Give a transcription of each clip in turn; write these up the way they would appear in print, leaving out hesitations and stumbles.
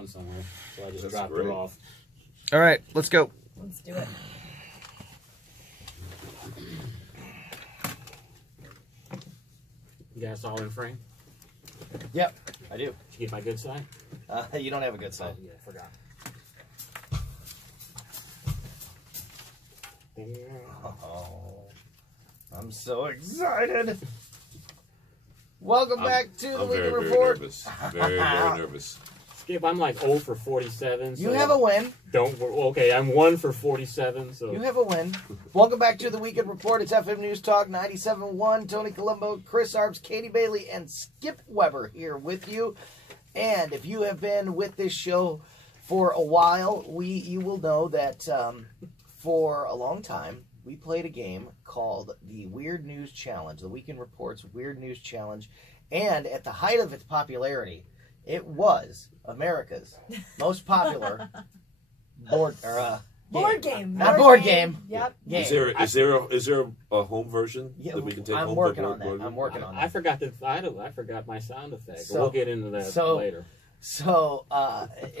phone somewhere, so I just dropped her off. All right, let's go. Let's do it. You guys all in frame? Yep, I do. Did you get my good side? You don't have a good side. Oh, yeah, I forgot. Oh, I'm so excited. Welcome back to the Weekend Report. Very nervous. Skip, I'm like 0 for 47. So you have a win. Okay, I'm 1 for 47. So you have a win. Welcome back to the Weekend Report. It's FM News Talk 97.1. Tony Colombo, Chris Arps, Katie Bailey, and Skip Weber here with you. And if you have been with this show for a while, you will know that for a long time we played a game called the Weird News Challenge, the Weekend Report's Weird News Challenge. And at the height of its popularity, it was America's most popular board game. Not board game. Yep. Game. Is there a home version that we can take home? I'm working on that. I forgot I forgot my sound effect. So, we'll get into that later. So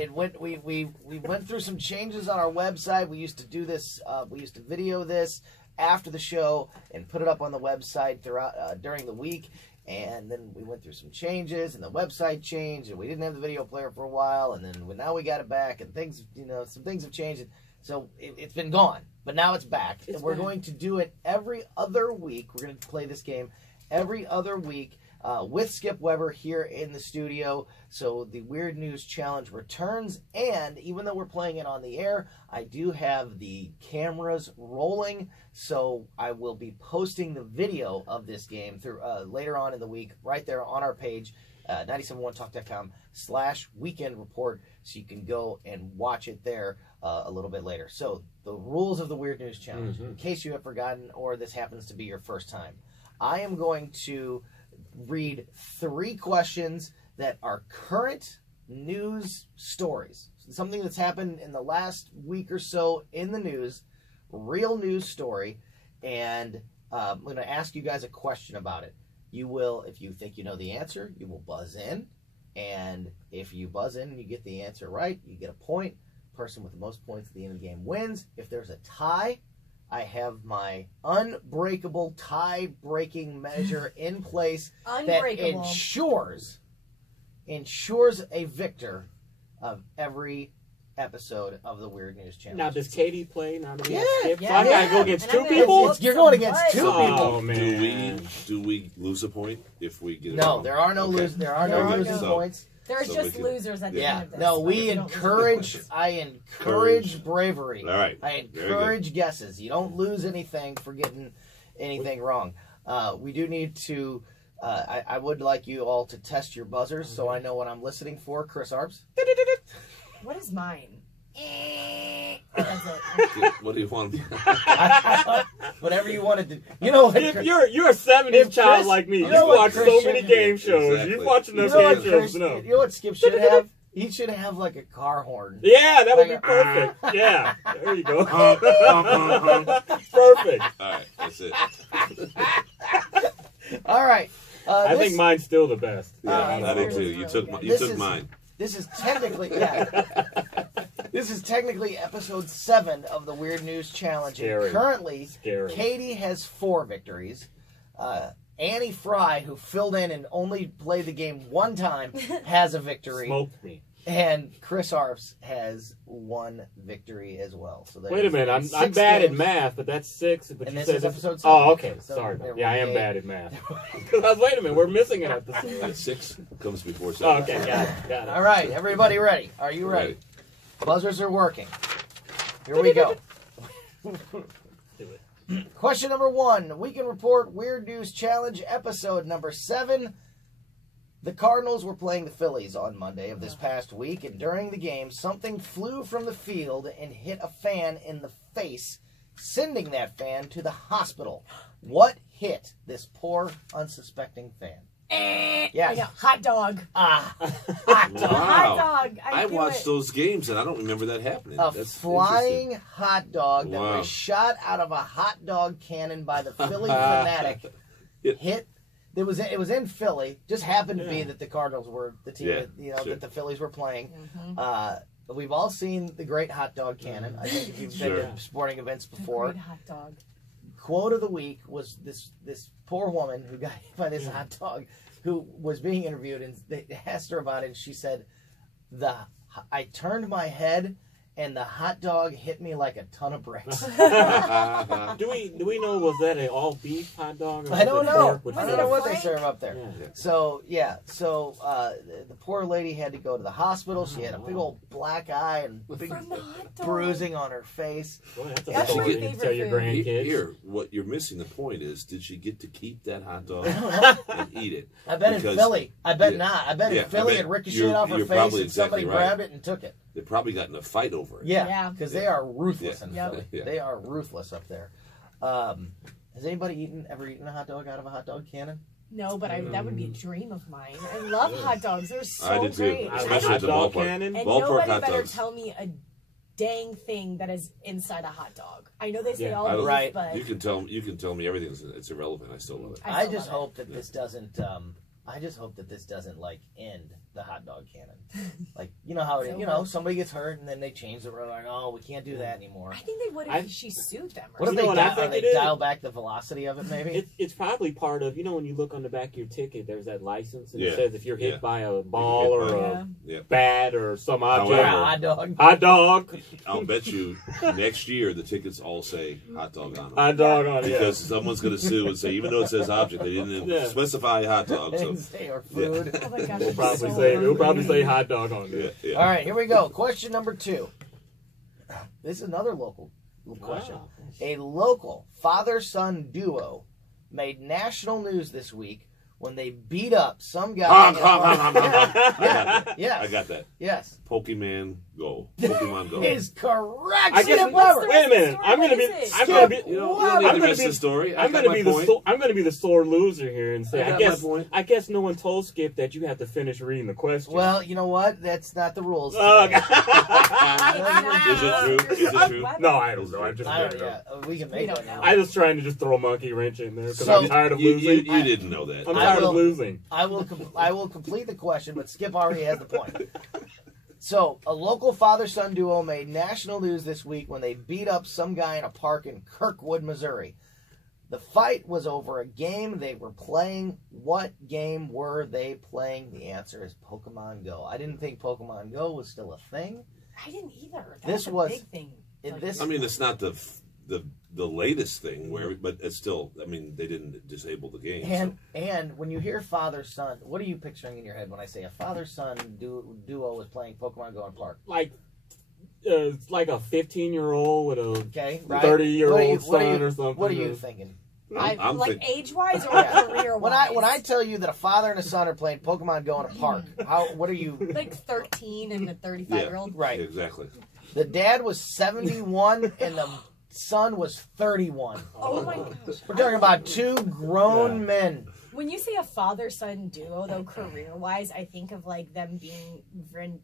we went through some changes on our website. We used to do this. We used to video this after the show and put it up on the website throughout during the week. And then we went through some changes, and the website changed, and we didn't have the video player for a while. And then now we got it back, and things, some things have changed. So it's been gone, but now it's back. And we're going to do it every other week. We're going to play this game every other week with Skip Weber here in the studio. So the Weird News Challenge returns, and even though we're playing it on the air, I do have the cameras rolling, so I will be posting the video of this game through later on in the week right there on our page, 971talk.com/weekend report, so you can go and watch it there a little bit later. So the rules of the Weird News Challenge, in case you have forgotten or this happens to be your first time. I am going to read 3 questions that are current news stories. Something that's happened in the last week or so in the news, real news story, and I'm going to ask you guys a question about it. You will, if you think you know the answer, you will buzz in, and if you buzz in and you get the answer right, you get a point. Person with the most points at the end of the game wins. If there's a tie, I have my unbreakable tie-breaking measure in place that ensures a victor of every episode of the Weird News Challenge. Now, does Katie play? Now that yeah, Skip? So I gotta go against 2 people? You're going against 2 people. Oh, man. Do we lose a point if we get it No, wrong? there are no losing points. There's just losers at the end of this. No, I encourage bravery. All right. I encourage guesses. You don't lose anything for getting anything wrong. We do need to, I would like you all to test your buzzers so I know what I'm listening for. Chris Arps. What is mine? That's it. What do you want? Whatever you want to do. You know what? You're a 70s child like me. You watch so many game shows. Exactly. You've watched enough game shows to know. You know what Skip should have? He should have like a car horn. Yeah, that would be perfect. Yeah, there you go. Perfect. All right, that's it. All right. I think mine's still the best. Yeah, I do too. You took mine. This is technically This is technically episode 7 of the Weird News Challenge. Scary. And currently, Scary. Katie has 4 victories. Annie Fry, who filled in and only played the game 1 time, has a victory. Smoked me. And Chris Arps has 1 victory as well. So wait a minute, I'm bad at math, but that's 6. But and you this said is episode 7. Oh, okay. So sorry. Yeah, I am bad at math. Because wait a minute, we're missing an episode. 6 comes before 7. Oh, okay, got it. All right, everybody ready? Are you ready? Buzzers are working. Here we go. Do it. Question number 1. Weekend Report Weird News Challenge, episode number 7. The Cardinals were playing the Phillies on Monday of this past week, and during the game, something flew from the field and hit a fan in the face, sending that fan to the hospital. What hit this poor, unsuspecting fan? Yes. Hot dog. Hot dog. Wow. Hot dog. I watched those games, and I don't remember that happening. That's flying hot dog that was shot out of a hot dog cannon by the Philly fanatic hit It was in Philly. Just happened to be that the Cardinals were the team that, sure. that the Phillies were playing. Mm-hmm. We've all seen the Great Hot Dog Cannon. I think if you've been to sporting events before. The Great Hot Dog. Quote of the week was this poor woman who got hit by this hot dog, who was being interviewed, and they asked her about it, and she said, I turned my head and the hot dog hit me like a ton of bricks. Do we know, was that an all beef hot dog? Or I don't know. I I don't know what they serve up there. Yeah. So the poor lady had to go to the hospital. She had a big old black eye and big From the hot dog. bruising on her face. Boy, that's a That's story my to favorite tell your food. grandkids. Here, what you're missing the point is, did she get to keep that hot dog and eat it? I bet in Because- Philly. I bet yeah. not. I bet Yeah, in Philly I bet it ricocheted off her you're face probably and somebody exactly right. grabbed it and took it. They probably got in a fight over it. Yeah, because they are ruthless in Yep. Philly. Yeah. They are ruthless up there. Has anybody ever eaten a hot dog out of a hot dog cannon? No, but that would be a dream of mine. I love hot dogs. They're so I did too, great. especially at the Hot dog ballpark. cannon? And Ballpark nobody hot better dogs. tell me a dang thing that is inside a hot dog. I know they say Yeah. all I don't- beef, Right. but You can tell me everything. It's irrelevant. I still love it. I I still just love hope that this doesn't. I just hope that this doesn't like end the hot dog cannon. Like you know how It's you over. know somebody gets hurt and then they change the rule. Like oh we can't do that anymore. I think they would if she sued them. Or What if You they, know what I think it is? dial back the velocity of it? Maybe. It's probably part of, when you look on the back of your ticket, there's that license, and Yeah. it says if you're hit Yeah. by a ball or Yeah. a bat or some object. Yeah, However- hot dog. Hot dog. I'll bet you next year the tickets all say hot dog on them. Hot dog on it. Because someone's going to sue and say, even though it says object, they didn't Yeah. specify hot dog. So, or food. Oh my gosh, We'll I'm probably so say hungry. hot dog on yeah, it. yeah. All right, here we go. Question number 2. This is another local question. Wow. A local father-son duo made national news this week when they beat up some guy. I got that. Yes. I got that. Yes. Pokemon Go. Pokemon Go. Is correct. I guess. Skip What's Weber. the Wait a minute. story? I'm What gonna be. is it? I'm gonna be. Skip You don't Weber. need I'm the gonna rest be- of the story. I'm gonna be the sore loser here and say I got I guess my point. I guess no one told Skip that you have to finish reading the question. Well, you know what? That's not the rules. Oh, today. Is it true? Is it true? no, I don't know. I'm just I don't, making it yeah, up. we can We make don't it now. know. I was trying to just throw a monkey wrench in there because So- I'm tired of You losing. didn't know that. I'm I tired will- of losing. I will complete the question, but Skip already has the point. So, a local father-son duo made national news this week when they beat up some guy in a park in Kirkwood, Missouri. The fight was over a game they were playing. What game were they playing? The answer is Pokemon Go. I didn't think Pokemon Go was still a thing. I didn't either. This That's a was- big thing. this- I mean, it's not the latest thing, but it's still. I mean, they didn't disable the game. And when you hear father-son, what are you picturing in your head when I say a father-son duo was playing Pokemon Go in a park? Like it's like a 15-year-old with a Okay, right? 30-year-old What are son you- or something. What are you thinking? I'm like thinking- age-wise or Yeah. career-wise? When I tell you that a father and a son are playing Pokemon Go in a park, what are you? like 13 and a 35-year-old. Right. Exactly. The dad was 71 and the son was 31. Oh my gosh. We're talking about two grown men. When you say a father-son duo, though, career-wise, I think of like them being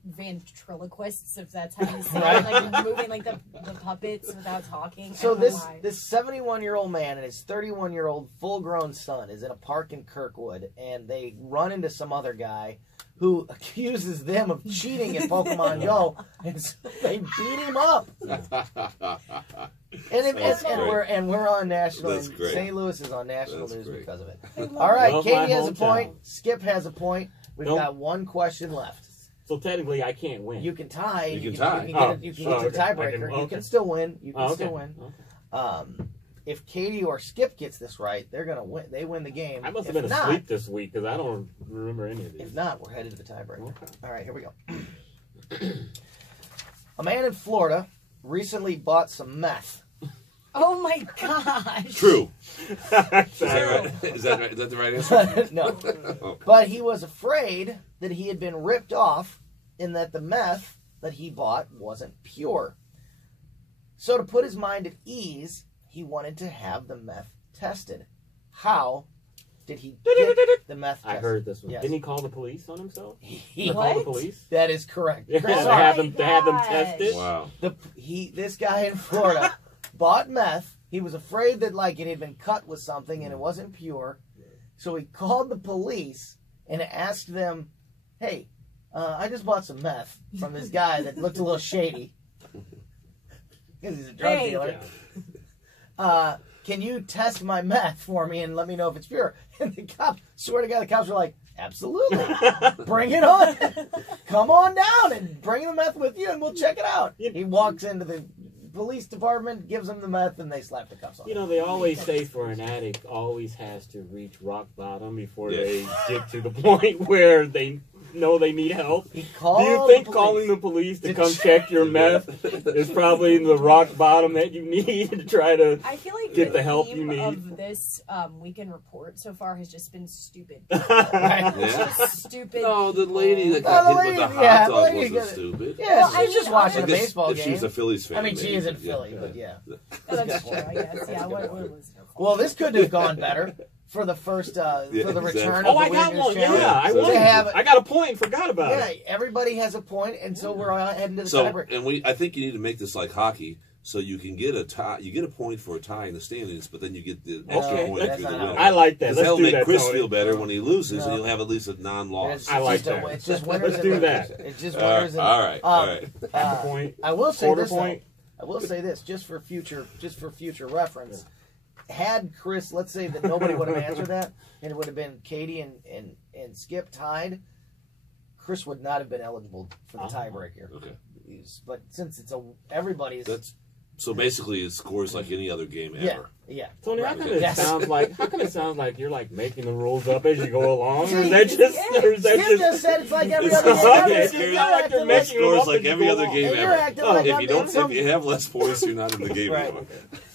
ventriloquists, if that's how you say Right. it, like moving like the puppets without talking. So I don't know this why. this 71-year-old man and his 31-year-old full-grown son is in a park in Kirkwood, and they run into some other guy who accuses them of cheating at Pokemon Go, and so they beat him up. And we're on national. That's And great. St. Louis is on national That's news great. because of it. I love All right, Love Katie my has a hometown. point. Skip has a point. We've Nope. got one question left. So technically, I can't win. You can tie. You can tie. You can Oh, get oh, the okay. I tiebreaker. can- You okay. can still win. You can Oh, okay. still win. Okay. If Katie or Skip gets this right, they're gonna win. They win the game. I must have If been not- asleep this week because I don't remember any of If these. not, we're headed to the tiebreaker. Okay. All right, here we go. A man in Florida recently bought some meth. Oh my gosh. True. Is that Sorry. right? Is that right? Is that the right answer? No, Oh. but he was afraid that he had been ripped off in that the meth that he bought wasn't pure. So to put his mind at ease, he wanted to have the meth tested. How did he get the meth tested? I heard this one. Yes. Didn't he call the police on himself? He- Call the What? police? That is correct. Yeah, Chris, to sorry. have them gosh. tested. Wow. This guy in Florida bought meth. He was afraid that like it had been cut with something and it wasn't pure. So he called the police and asked them, hey, I just bought some meth from this guy that looked a little shady. Because he's a drug dealer. Can you test my meth for me and let me know if it's pure? And the cop, swear to God, the cops were like, absolutely. Bring it on. Come on down and bring the meth with you and we'll check it out. He walks into the police department, gives them the meth, and they slap the cuffs on him. They always say for an addict always has to reach rock bottom before they get to the point where they know they need help. Do you think calling the police to come check your meth is probably the rock bottom that you need to try to get the help you need? Of this weekend report so far has just been stupid. Stupid. No, the lady that got hit with the hot dog wasn't stupid. Yeah, she's just watching a baseball game. If she's a Phillies fan. I mean, she isn't Philly, but yeah. That's true, I guess. Yeah, what was it? Well, this could have gone better. For the first, for the return of the I got one. Challenge. Yeah, I got a point and forgot about it. Yeah, everybody has a point, and so we're heading to the tiebreak. And I think you need to make this like hockey, so you can get a tie. You get a point for a tie in the standings, but then you get the extra point for the win. I like that. That'll make Chris feel better when he loses, and he'll have at least a non-loss. I like that. It's just winners. Let's do that. It's just winners. All right. Half a point. I will say this. Point. I will say this, just for future reference. Had Chris, let's say that nobody would have answered that, and it would have been Katie and Skip tied, Chris would not have been eligible for the tiebreaker. Okay. But since it's everybody's. So basically, it scores like any other game ever. Yeah. Tony, how come it sounds like you're like making the rules up as you go along? Or is that just? Skip just said it's like every other game. It scores like every other game ever. If you have less points, you're not in the game anymore.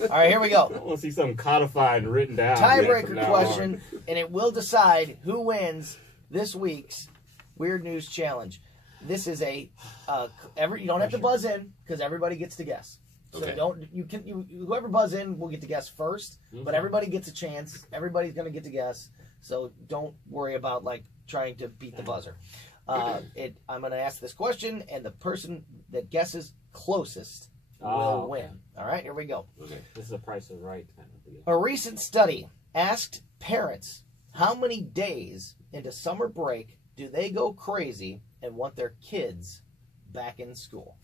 All right, here we go. I want to see something codified and written down. Tiebreaker question, and it will decide who wins this week's Weird News Challenge. This is you don't have to buzz in because everybody gets to guess. So whoever buzz in will get to guess first, but everybody gets a chance. Everybody's going to get to guess, so don't worry about trying to beat the buzzer. I'm going to ask this question, and the person that guesses closest will win. All right, here we go. Okay. This is a Price is Right kind of deal. A recent study asked parents how many days into summer break do they go crazy and want their kids back in school.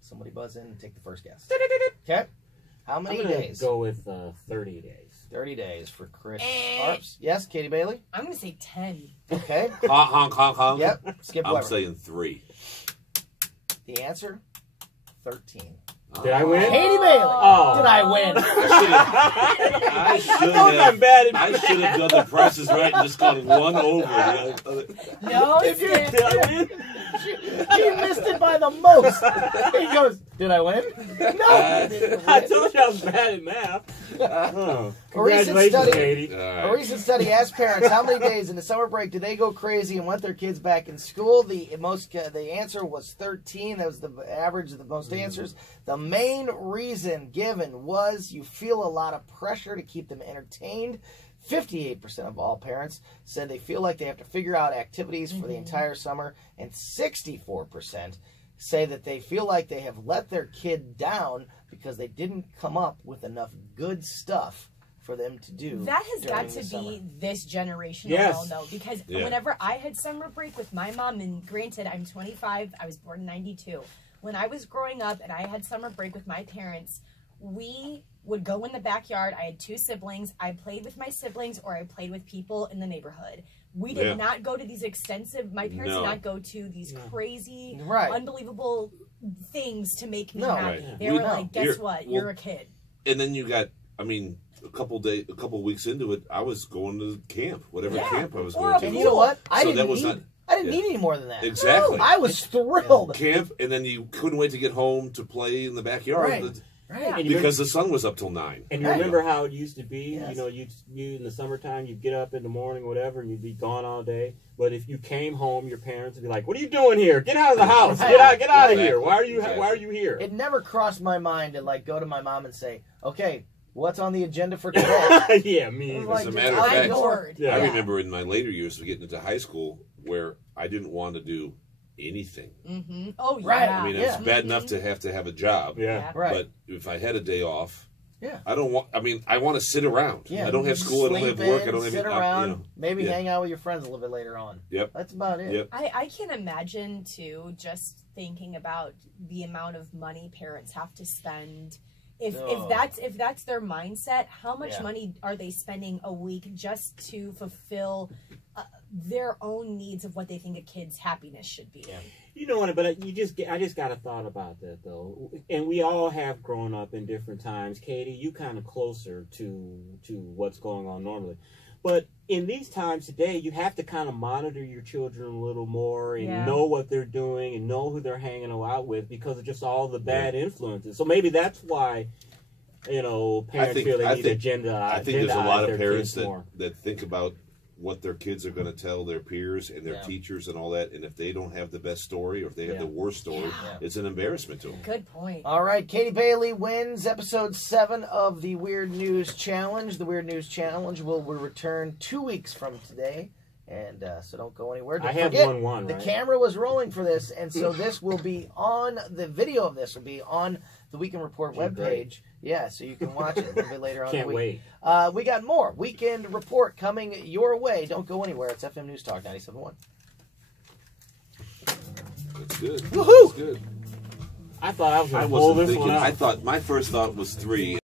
Somebody buzz in and take the first guess. Okay. How many days? Go with 30 days. 30 days for Chris Arps. Yes, Katie Bailey? I'm going to say 10. Okay. Honk. Yep. Skip Weber. I'm saying 3. The answer? 13. Did I win? Katie Bailey. Oh. Did I win? I should have done the prices right and just gone one over. No, did I win? He missed it by the most. He goes, did I win? No. I told you I was bad at math. Oh. Congratulations, Katie. A recent study asked parents how many days in the summer break do they go crazy and want their kids back in school. The answer was 13. That was the average of the most answers. The main reason given was you feel a lot of pressure to keep them entertained. 58% of all parents said they feel like they have to figure out activities for the entire summer, and 64% say that they feel like they have let their kid down because they didn't come up with enough good stuff for them to do. That has got to be this generation alone, though, because whenever I had summer break with my mom, and granted, I'm 25, I was born in 92. When I was growing up and I had summer break with my parents, we would go in the backyard. I had 2 siblings. I played with my siblings, or I played with people in the neighborhood. We did not go to these extensive, my parents did not go to these crazy, unbelievable things to make me happy. They were like, guess what? You're a kid. And then you got, a couple weeks into it, I was going to camp, whatever camp I was going to. And you know what? I didn't need any more than that. Exactly. No, I was thrilled. Camp, and then you couldn't wait to get home to play in the backyard. Right. Because the sun was up till 9. And you remember how it used to be? Yes. You in the summertime, you'd get up in the morning or whatever, and you'd be gone all day. But if you came home, your parents would be like, "What are you doing here? Get out of the house! Get out of here! Why are you here?" It never crossed my mind to go to my mom and say, "Okay, what's on the agenda for today?" Yeah, me. As a matter of fact, I remember in my later years of getting into high school where I didn't want to do anything. Oh, yeah. Right. I mean, it's bad enough to have a job. Yeah. Right. But if I had a day off, Yeah. I don't want. I mean, I want to sit around. Yeah. I don't have school. I don't have work. I don't have sit around. You know, maybe hang out with your friends a little bit later on. Yep. That's about it. Yep. I can imagine too, just thinking about the amount of money parents have to spend. If that's their mindset, how much money are they spending a week just to fulfill their own needs of what they think a kid's happiness should be? Yeah. You know what? But I just got a thought about that though, and we all have grown up in different times. Katie, you kind of closer to what's going on normally, but in these times today, you have to kind of monitor your children a little more and know what they're doing and know who they're hanging out with because of just all the bad influences. So maybe that's why, parents feel they need agenda. I think there's a lot of parents that think about what their kids are going to tell their peers and their teachers and all that, and if they don't have the best story or if they have the worst story, it's an embarrassment to them. Good point. All right, Katie Bailey wins episode 7 of the Weird News Challenge. The Weird News Challenge will return 2 weeks from today, and so don't go anywhere. Don't forget, the camera was rolling for this, and so this will be on, the video of this will be on the Weekend Report webpage. Yeah, so you can watch it a little bit later on. Can't wait. We got more Weekend Report coming your way. Don't go anywhere. It's FM News Talk 97.1. That's good. Woohoo! That's good. I thought I was going to pull this one out. I thought my first thought was 3.